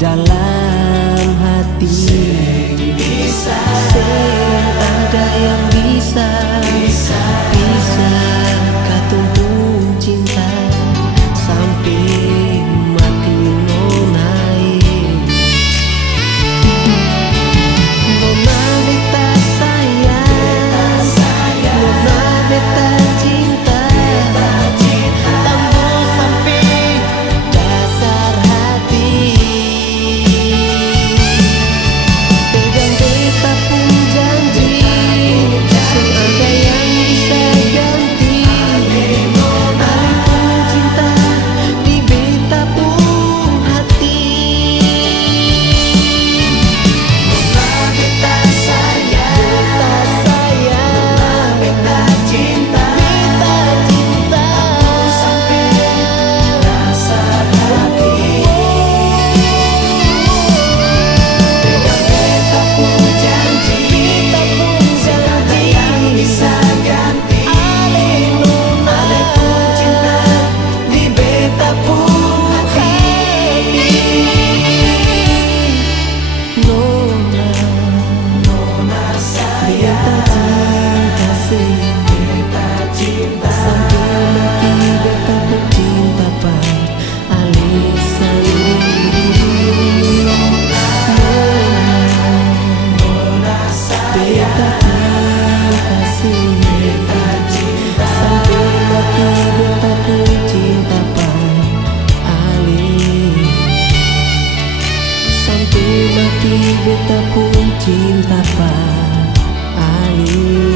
dalam hati. Sing ada yang bisa katumpung cinta sampai mati nonai. Nona beta sayang, nona beta cinta, tambah sampai dasar hati. Pegang beta pun janji, sing ada yang bisa ganti. Alih pun cinta di beta pun hati. Nona beta sayang, nona beta cinta, sampai dasar hati. Pegang beta pun janji, sing ada yang bisa ganti. Alih pun cinta di beta pun hati. Nona sayang, beta cinta, sampai mati beta pun cinta pai. Alih sendiri. Nona sayang, beta cinta, sampai mati beta pun cinta pai. Alih sampai mati beta pun cinta pai. Alih.